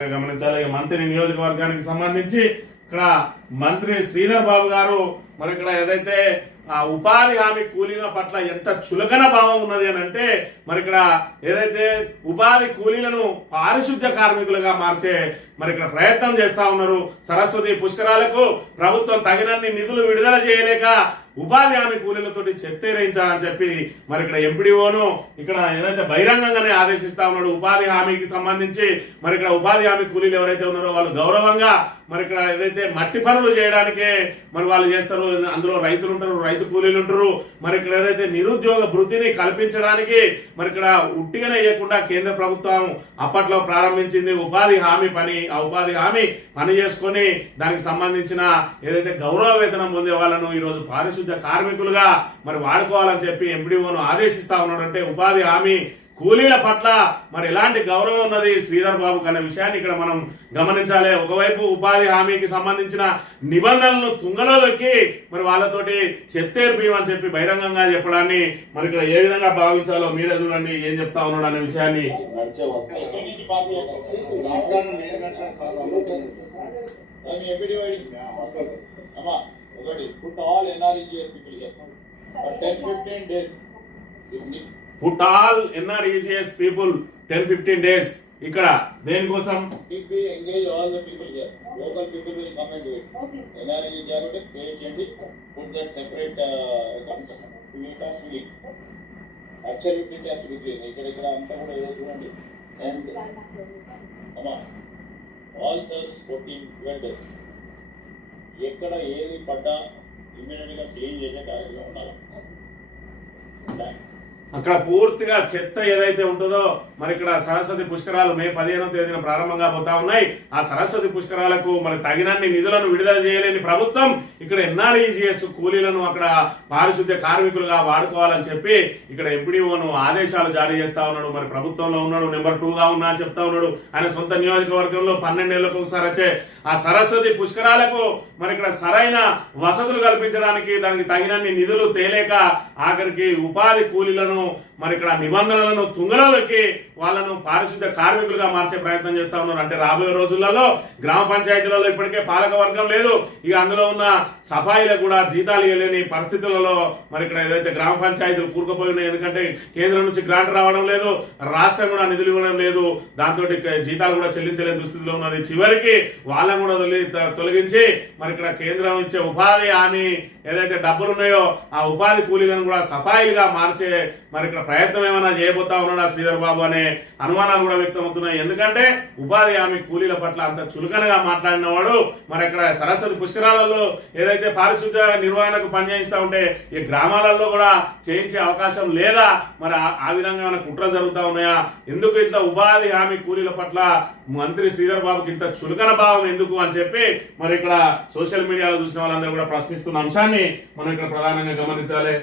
గమనించాలి. మంత్రి నియోజకవర్గానికి సంబంధించి ఇక్కడ మంత్రి శ్రీధర్ బాబు గారు మరి ఇక్కడ ఏదైతే ఉపాధి హామీ కూలీల పట్ల ఎంత చులకన భావం ఉన్నది అని అంటే మరి ఇక్కడ ఏదైతే ఉపాధి కూలీలను పారిశుద్ధ్య కార్మికులుగా మార్చే మరి ఇక్కడ ప్రయత్నం చేస్తా ఉన్నారు. సరస్వతి పుష్కరాలకు ప్రభుత్వం తగినన్ని నిధులు విడుదల చేయలేక ఉపాధి హామీ కూలీలతోటి చెత్తేరించాలని చెప్పి మరి ఇక్కడ ఎంపీడీఓను ఇక్కడ ఏదైతే బహిరంగంగానే ఆదేశిస్తా ఉన్నాడు. ఉపాధి హామీకి సంబంధించి మరి ఇక్కడ ఉపాధి హామీ కూలీలు ఎవరైతే ఉన్నారో వాళ్ళు గౌరవంగా మరి ఇక్కడ ఏదైతే మట్టి పనులు చేయడానికే మరి వాళ్ళు చేస్తారు. అందులో రైతులు ఉంటారు, రైతు కూలీలు ఉంటారు. మరి ఇక్కడ ఏదైతే నిరుద్యోగ భృతిని కల్పించడానికి మరి ఇక్కడ ఉట్టిగానే ఇవ్వకుండా కేంద్ర ప్రభుత్వం అప్పట్లో ప్రారంభించింది ఉపాధి హామీ పని. ఆ ఉపాధి హామీ పని చేసుకొని దానికి సంబంధించిన ఏదైతే గౌరవ వేతనం పొందే వాళ్ళను ఈ రోజు పారిశుద్ధ్య కార్మికులుగా మరి వాడుకోవాలని చెప్పి ఎంపీడీఓను ఆదేశిస్తా ఉన్నాడు. అంటే ఉపాధి హామీ కూలీల పట్ల మరి ఎలాంటి గౌరవం ఉన్నది శ్రీధర్ బాబు అనే విషయాన్ని ఇక్కడ మనం గమనించాలి. ఒకవైపు ఉపాధి హామీకి సంబంధించిన నిబంధనలను తుంగలో దొక్కి మరి వాళ్ళతోటి చెత్తేర్పి అని చెప్పి బహిరంగంగా చెప్పడాన్ని మరి ఇక్కడ ఏ విధంగా భావించాలో మీరే చూడండి ఏం చెప్తా ఉన్నాడు అనే విషయాన్ని. Put all NREGS people 10-15 days ఇక్కడ దేనికోసం engage all the people here. Local people will come and do it. NREGS అంటే పే చేయండి, put the separate account. It has to be absolutely it has to be clean. ఇక్కడ అంతా కూడా ఏదో చూడండి. And all those 14 vendors ఎక్కడ ఏది పడ్డా ఇమ్మీడియట్ గా క్లీన్ చేసే కార్యక్రమం ఉండాలి. అక్కడ పూర్తిగా చెత్త ఏదైతే ఉంటుందో మరి ఇక్కడ సరస్వతి పుష్కరాలు మే 15వ తేదీన ప్రారంభంగా పోతా ఉన్నాయి. ఆ సరస్వతి పుష్కరాలకు మరి తగినన్ని నిధులను విడుదల చేయలేని ప్రభుత్వం ఇక్కడ NREGS కూలీలను అక్కడ పారిశుద్ధ్య కార్మికులుగా వాడుకోవాలని చెప్పి ఇక్కడ ఎంపీడీఓను ఆదేశాలు జారీ చేస్తా ఉన్నాడు. మరి ప్రభుత్వంలో ఉన్నాడు, నెంబర్ 2గా ఉన్నా అని చెప్తా ఉన్నాడు. ఆయన సొంత నియోజకవర్గంలో 12 ఏళ్లకు ఒకసారి వచ్చే ఆ సరస్వతి పుష్కరాలకు మరి ఇక్కడ సరైన వసతులు కల్పించడానికి దానికి తగినన్ని నిధులు తేలేక ఆఖరికి ఉపాధి కూలీలను మరి ఇక్కడ నిబంధనలను తుంగలోకి వాళ్ళను పారిశుద్ధ్య కార్మికులుగా మార్చే ప్రయత్నం చేస్తా ఉన్నారు. అంటే రాబోయే రోజులలో గ్రామ పంచాయతీలలో ఇప్పటికే పాలక వర్గం లేదు. ఇక అందులో ఉన్న సఫాయిలకు కూడా జీతాలు ఇవ్వలేని పరిస్థితులలో మరి ఇక్కడ ఏదైతే గ్రామ పంచాయతీలు కూరుకుపోయి ఉన్నాయి. ఎందుకంటే కేంద్రం నుంచి గ్రాంట్ రావడం లేదు, రాష్ట్రం కూడా నిధులు ఇవ్వడం లేదు. దాంతో జీతాలు కూడా చెల్లించలేని దుస్థితిలో ఉన్నది. చివరికి వాళ్ళని కూడా తొలగించి మరి ఇక్కడ కేంద్రం ఇచ్చే ఉపాధి హామీ ఏదైతే డబ్బులు ఉన్నాయో ఆ ఉపాధి కూలీలను కూడా సఫాయిలుగా మార్చే మరి ఇక్కడ ప్రయత్నం ఏమైనా చేయబోతా ఉన్నాడా శ్రీధర్ బాబు అనే అనుమానాలు కూడా వ్యక్తమవుతున్నాయి. ఎందుకంటే ఉపాధి హామీ కూలీల పట్ల అంత చులకనగా మాట్లాడిన వాడు మరి ఇక్కడ సరస్వతి పుష్కరాలలో ఏదైతే పారిశుద్ధ్య నిర్వహణకు పనిచేయిస్తా ఉంటే ఈ గ్రామాలలో కూడా చేయించే అవకాశం లేదా? మరి ఆ విధంగా ఏమైనా కుట్రలు జరుగుతా ఉన్నాయా? ఎందుకు ఇట్లా ఉపాధి హామీ కూలీల పట్ల మంత్రి శ్రీధర్ బాబుకి ఇంత చులకన భావం ఎందుకు అని చెప్పి మరి ఇక్కడ సోషల్ మీడియాలో చూసిన వాళ్ళందరూ కూడా ప్రశ్నిస్తున్న అంశాన్ని మనం ఇక్కడ ప్రధానంగా గమనించాలి.